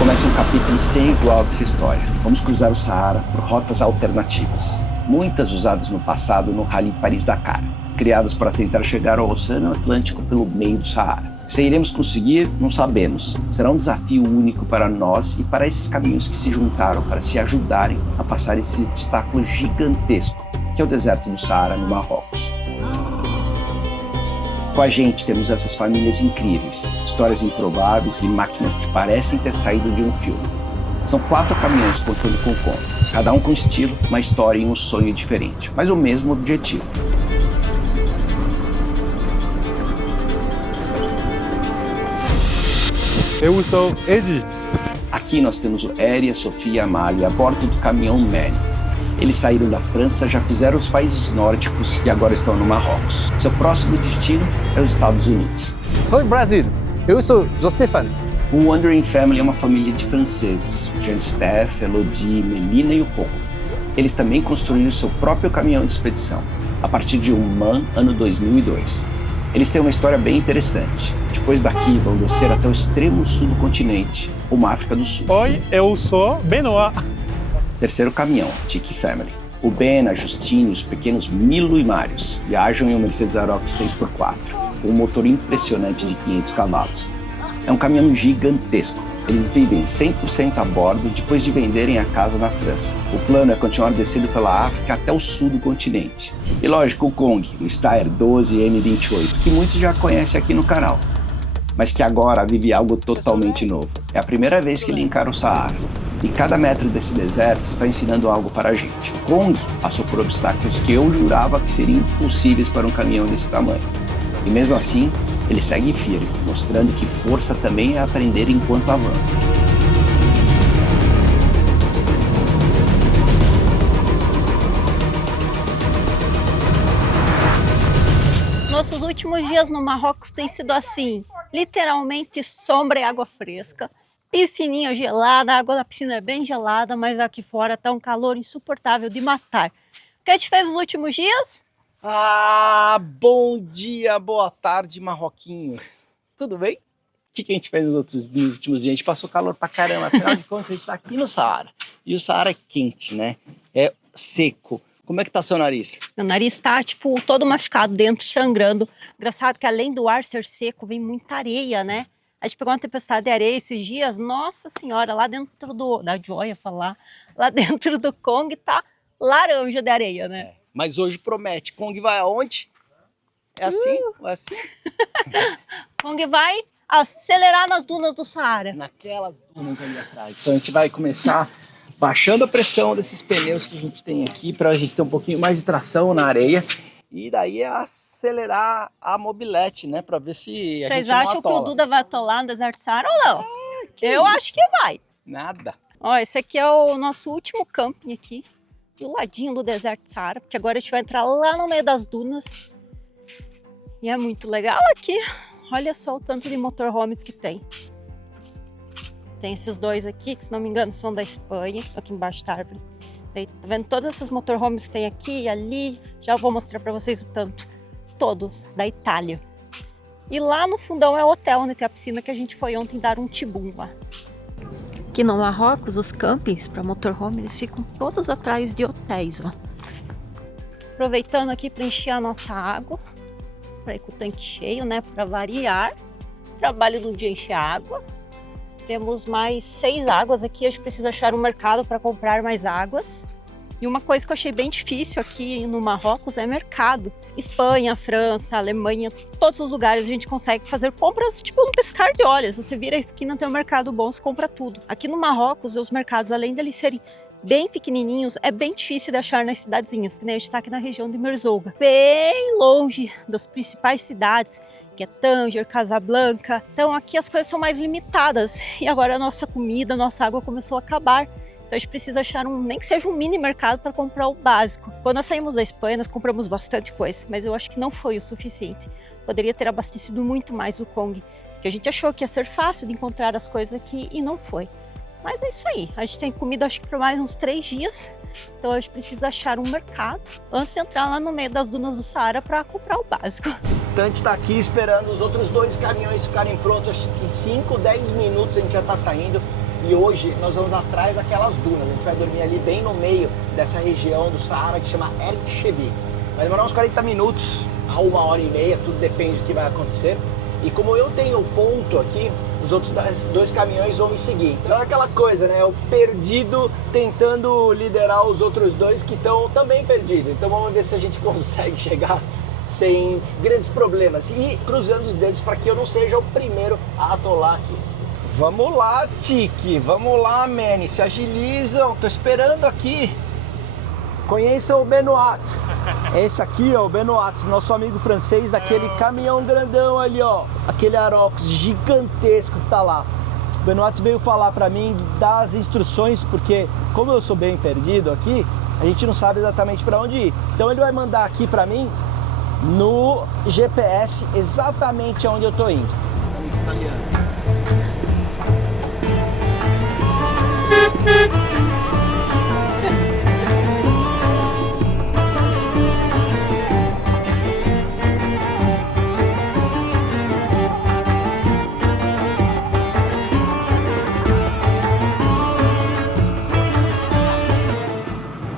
Começa um capítulo sem igual dessa história. Vamos cruzar o Saara por rotas alternativas, muitas usadas no passado no Rally Paris-Dakar, criadas para tentar chegar ao Oceano Atlântico pelo meio do Saara. Se iremos conseguir, não sabemos. Será um desafio único para nós e para esses caminhos que se juntaram para se ajudarem a passar esse obstáculo gigantesco, que é o deserto do Saara, no Marrocos. Com a gente temos essas famílias incríveis, histórias improváveis e máquinas que parecem ter saído de um filme. São 4 caminhões contando com o Kong, cada um com estilo, uma história e um sonho diferente, mas o mesmo objetivo. Eu sou Edi. Aqui nós temos o Eri, a Sofia e a Amália a bordo do caminhão Manny. Eles saíram da França, já fizeram os países nórdicos e agora estão no Marrocos. Seu próximo destino é os Estados Unidos. Oi, Brasil. Eu sou João-Stéphane. O Wandering Family é uma família de franceses, Jean-Steph, Elodie, Melina e o Coco. Eles também construíram seu próprio caminhão de expedição, a partir de um MAN, ano 2002. Eles têm uma história bem interessante. Depois daqui, vão descer até o extremo sul do continente, rumo à África do Sul. Oi, eu sou Benoit. Terceiro caminhão, Tiki Family. O Ben, a Justine e os pequenos Milo e Marius viajam em um Mercedes Arocs 6x4, com um motor impressionante de 500 cavalos. É um caminhão gigantesco. Eles vivem 100% a bordo depois de venderem a casa na França. O plano é continuar descendo pela África até o sul do continente. E lógico, o Kong, o Steyr 12 M28, que muitos já conhecem aqui no canal, mas que agora vive algo totalmente novo. É a primeira vez que ele encara o Saara. E cada metro desse deserto está ensinando algo para a gente. O Kong passou por obstáculos que eu jurava que seriam impossíveis para um caminhão desse tamanho. E mesmo assim, ele segue firme, mostrando que força também é aprender enquanto avança. Nossos últimos dias no Marrocos têm sido assim, literalmente sombra e água fresca. Piscininha gelada, a água da piscina é bem gelada, mas aqui fora tá um calor insuportável de matar. O que a gente fez nos últimos dias? Bom dia, boa tarde, marroquinhos. Tudo bem? O que a gente fez nos últimos dias? A gente passou calor pra caramba, afinal de contas a gente tá aqui no Saara. E o Saara é quente, né? É seco. Como é que tá seu nariz? Meu nariz tá, tipo, todo machucado dentro, sangrando. Engraçado que além do ar ser seco, vem muita areia, né? A gente pegou uma tempestade de areia esses dias, nossa senhora, lá dentro da Joia, lá dentro do Kong tá laranja de areia, né? Mas hoje promete. Kong vai aonde? É assim? Ou é assim? Kong vai acelerar nas dunas do Saara. Naquelas dunas ali atrás. Então a gente vai começar baixando a pressão desses pneus que a gente tem aqui, para a gente ter um pouquinho mais de tração na areia. E daí é acelerar a mobilete, né? Pra ver se a Vocês gente não acham que o atola. Duda vai atolar no deserto do Saara ou não? Eu acho que vai. Nada. Ó, esse aqui é o nosso último camping aqui, do ladinho do deserto do Saara, porque agora a gente vai entrar lá no meio das dunas. E é muito legal aqui. Olha só o tanto de motorhomes que tem. Tem esses dois aqui, que se não me engano são da Espanha, que estão aqui embaixo da árvore. Daí, tá vendo todos esses motorhomes que tem aqui e ali? Já vou mostrar para vocês o tanto. Todos da Itália. E lá no fundão é o hotel, onde tem a piscina que a gente foi ontem dar um tibum lá. Aqui no Marrocos, os campings para motorhome, eles ficam todos atrás de hotéis, ó. Aproveitando aqui para encher a nossa água, para ir com o tanque cheio, né, para variar. Trabalho do dia encher a água. Temos mais 6 águas aqui, a gente precisa achar um mercado para comprar mais águas. E uma coisa que eu achei bem difícil aqui no Marrocos é mercado. Espanha, França, Alemanha, todos os lugares a gente consegue fazer compras tipo no piscar de olhos. Você vira a esquina, tem um mercado bom, você compra tudo. Aqui no Marrocos, os mercados, além deles serem bem pequenininhos, é bem difícil de achar nas cidadezinhas, que nem a gente está aqui na região de Merzouga, bem longe das principais cidades, que é Tanger, Casablanca. Então aqui as coisas são mais limitadas e agora a nossa comida, a nossa água começou a acabar. Então a gente precisa achar nem que seja um mini mercado para comprar o básico. Quando nós saímos da Espanha, nós compramos bastante coisa, mas eu acho que não foi o suficiente. Poderia ter abastecido muito mais o Kong, porque a gente achou que ia ser fácil de encontrar as coisas aqui e não foi. Mas é isso aí, a gente tem comida acho que por mais uns 3 dias, então a gente precisa achar um mercado antes de entrar lá no meio das dunas do Saara para comprar o básico. Então a gente está aqui esperando os outros 2 caminhões ficarem prontos, acho que em 5, 10 minutos a gente já está saindo. E hoje nós vamos atrás daquelas dunas. A gente vai dormir ali bem no meio dessa região do Saara que chama El Shebi. Vai demorar uns 40 minutos a 1h30, tudo depende do que vai acontecer. E como eu tenho ponto aqui, os outros 2 caminhões vão me seguir. Então é aquela coisa, né? Eu perdido tentando liderar os outros 2 que estão também perdidos. Então vamos ver se a gente consegue chegar sem grandes problemas. E cruzando os dedos para que eu não seja o primeiro a atolar aqui. Vamos lá, Tiki. Vamos lá, Manny. Se agilizam. Tô esperando aqui. Conheçam o Benoit. Esse aqui, ó, o Benoit, nosso amigo francês daquele caminhão grandão ali, ó. Aquele Arox gigantesco que tá lá. O Benoit veio falar pra mim, dar as instruções, porque como eu sou bem perdido aqui, a gente não sabe exatamente pra onde ir. Então ele vai mandar aqui pra mim, no GPS, exatamente aonde eu tô indo. Amigo italiano.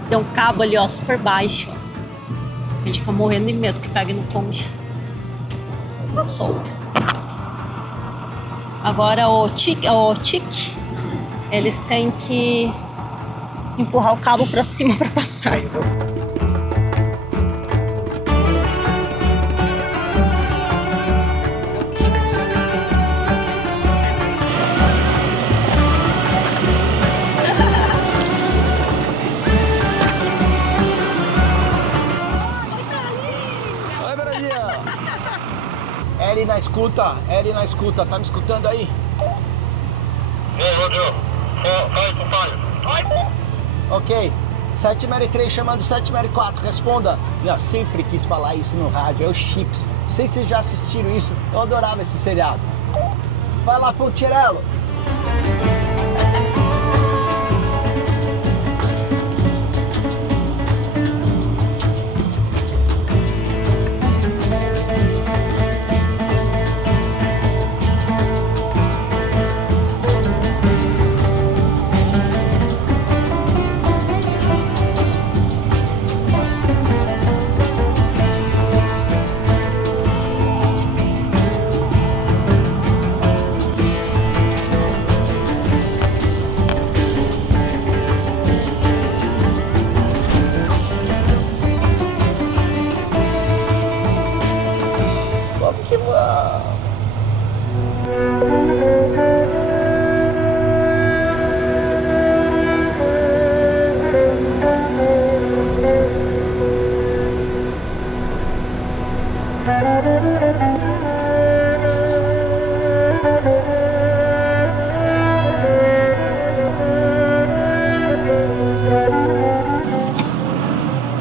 Tem um cabo ali, ó, super baixo. A gente fica morrendo de medo que pegue no Kong. Passou. Agora o Tic, eles têm que empurrar o cabo para cima para passar. Eri na escuta, tá me escutando aí? Ok, 763 chamando 764, responda. Eu sempre quis falar isso no rádio, é o Chips. Não sei se vocês já assistiram isso, eu adorava esse seriado. Vai lá, Pontirello.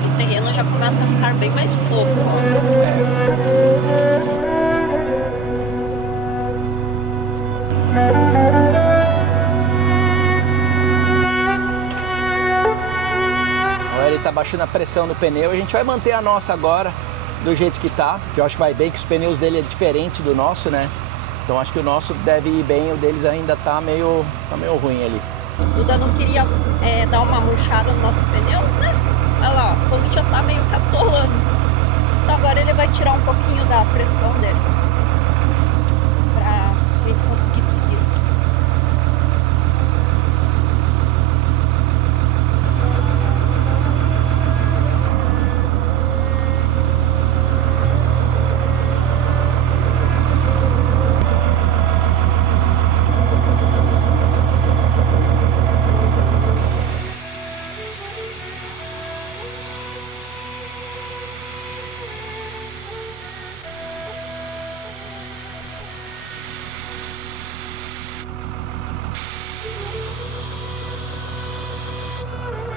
O terreno já começa a ficar bem mais fofo. Ele tá baixando a pressão no pneu. A gente vai manter a nossa agora do jeito que tá, que eu acho que vai bem, que os pneus dele é diferente do nosso, né? Então acho que o nosso deve ir bem, o deles ainda tá meio ruim ali. O Duda não queria dar uma murchada nos nossos pneus, né? Olha lá, ó, o Kong já tá meio catolando. Então agora ele vai tirar um pouquinho da pressão deles pra gente conseguir seguir.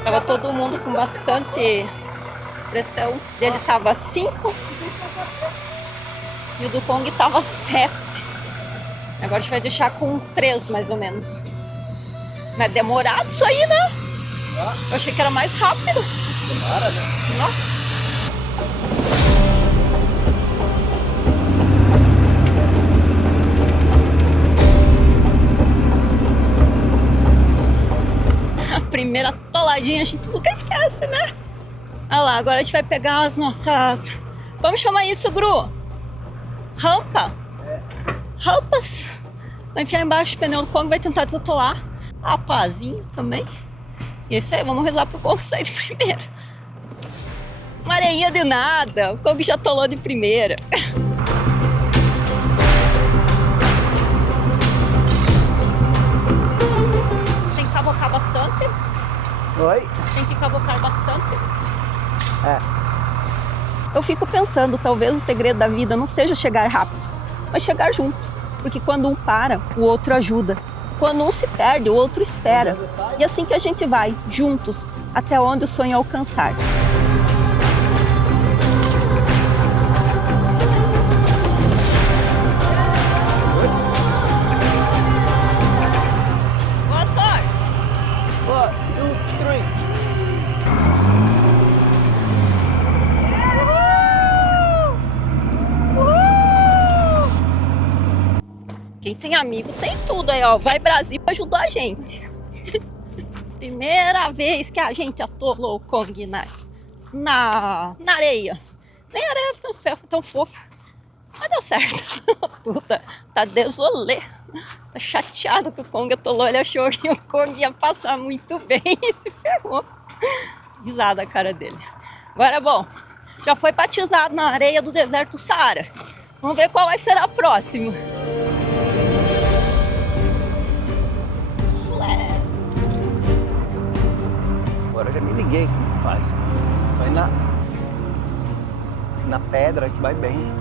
Tava todo mundo com bastante pressão. Dele tava 5 e o do Kong tava 7. Agora a gente vai deixar com 3 mais ou menos. Mas é demorado isso aí, né? Eu achei que era mais rápido. Demora, né? Nossa. medinho, a gente nunca esquece, né? Olha lá, agora a gente vai pegar as nossas... Vamos chamar isso, Gru? Rampa? Rampas. Vai enfiar embaixo o pneu do Kong, vai tentar desatolar. A pazinho também. E é isso aí, vamos rezar pro Kong sair de primeira. Uma areinha de nada, o Kong já atolou de primeira. Tem que cavocar bastante. Oi? Tem que cavocar bastante. É. Eu fico pensando, talvez o segredo da vida não seja chegar rápido, mas chegar junto. Porque quando um para, o outro ajuda. Quando um se perde, o outro espera. E é assim que a gente vai, juntos, até onde o sonho alcançar. Boa sorte! 1, 2, 3. Quem tem amigo tem tudo aí, ó. Vai Brasil ajudou a gente. Primeira vez que a gente atolou o Kong na areia. Nem a areia era tão fofa. Mas deu certo. Tudo tá desolé. Tá chateado que o Kong atolou. Ele achou que o Kong ia passar muito bem e se ferrou. Risada a cara dele. Agora, bom, já foi batizado na areia do deserto Saara. Vamos ver qual vai ser a próxima. Agora eu já me liguei como que faz. Só ir na pedra que vai bem.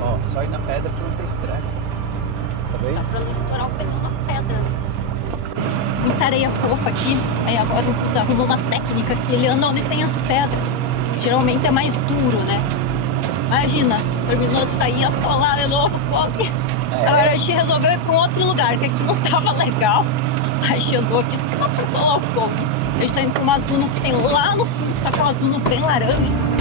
Ó, só ir na pedra que não tem estresse. Tá Dá vendo? pra não estourar o pneu na pedra. Muita areia fofa aqui. Aí agora o Buda arrumou uma técnica que ele anda onde tem as pedras. Geralmente é mais duro, né? Imagina, terminou de sair, atolar de novo o Kong. Agora a gente resolveu ir para um outro lugar, que aqui não tava legal. A gente andou aqui só para atolar o Kong. A gente tá indo para umas dunas que tem lá no fundo, que são aquelas dunas bem laranjas.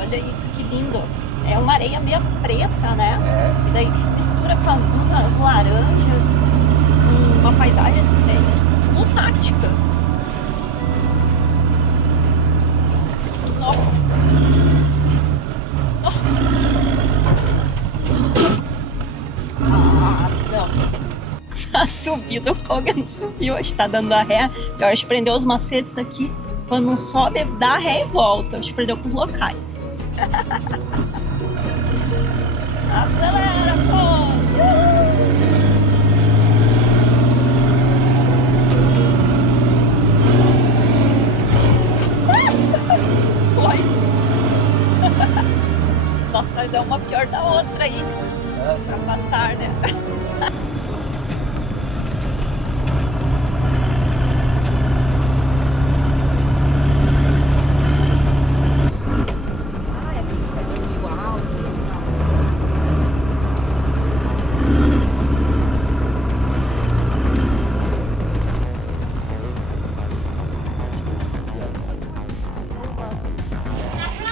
Olha isso, que lindo. É uma areia meio preta, né? E daí mistura com as dunas laranjas. Uma paisagem assim bem lunática. Ah, não. A subida, o Kong não subiu. A gente tá dando a ré. Agora a gente prendeu os macetes aqui. Quando não sobe, dá ré e volta. A gente perdeu pros locais. Acelera, pô! Foi! Nossa, mas é uma pior da outra aí. Pra passar, né?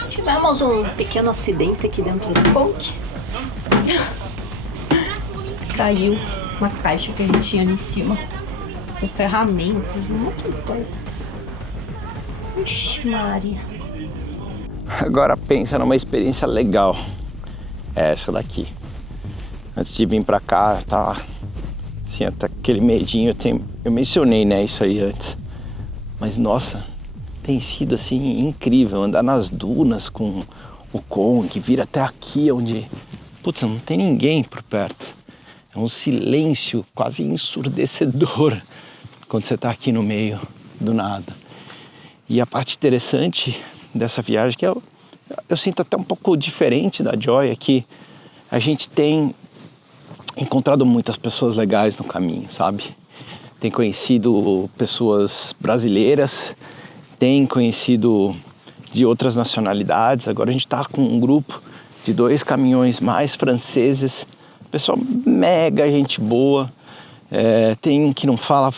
Tivemos um pequeno acidente aqui dentro do Kong. Caiu uma caixa que a gente tinha ali em cima, com ferramentas, um monte de coisa. Ixi, Maria. Agora pensa numa experiência legal. É essa daqui. Antes de vir pra cá, tá assim, até aquele medinho. Eu mencionei, né, isso aí antes. Mas nossa, tem sido assim incrível, andar nas dunas com o Kong, vir até aqui onde, putz, não tem ninguém por perto. É um silêncio quase ensurdecedor quando você está aqui no meio do nada. E a parte interessante dessa viagem, que eu sinto até um pouco diferente da Joy, é que a gente tem encontrado muitas pessoas legais no caminho, sabe? Tem conhecido pessoas brasileiras, tem conhecido de outras nacionalidades. Agora a gente está com um grupo de 2 caminhões mais franceses, pessoal mega gente boa. Tem um que não fala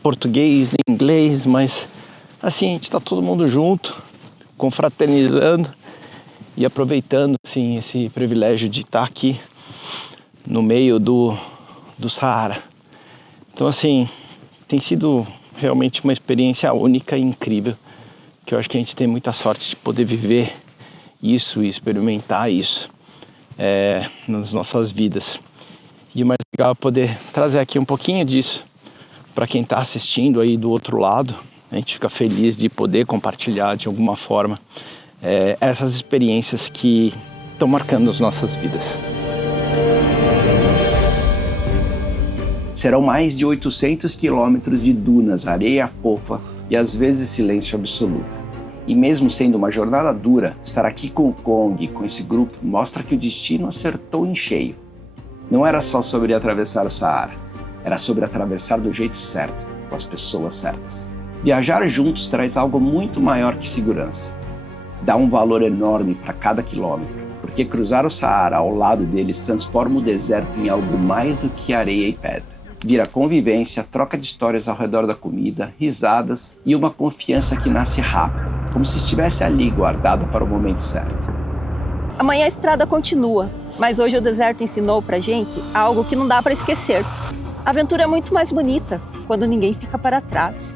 português nem inglês, mas assim, a gente está todo mundo junto, confraternizando e aproveitando assim, esse privilégio de estar aqui no meio do Saara. Então assim, tem sido realmente uma experiência única e incrível, que eu acho que a gente tem muita sorte de poder viver isso e experimentar isso nas nossas vidas. E o mais legal é poder trazer aqui um pouquinho disso para quem está assistindo aí do outro lado. A gente fica feliz de poder compartilhar de alguma forma essas experiências que estão marcando as nossas vidas. Serão mais de 800 quilômetros de dunas, areia fofa e às vezes silêncio absoluto. E mesmo sendo uma jornada dura, estar aqui com o Kong, com esse grupo, mostra que o destino acertou em cheio. Não era só sobre atravessar o Saara, era sobre atravessar do jeito certo, com as pessoas certas. Viajar juntos traz algo muito maior que segurança. Dá um valor enorme para cada quilômetro, porque cruzar o Saara ao lado deles transforma o deserto em algo mais do que areia e pedra. Vira convivência, troca de histórias ao redor da comida, risadas e uma confiança que nasce rápido, como se estivesse ali guardada para o momento certo. Amanhã a estrada continua, mas hoje o deserto ensinou pra gente algo que não dá para esquecer. A aventura é muito mais bonita quando ninguém fica para trás.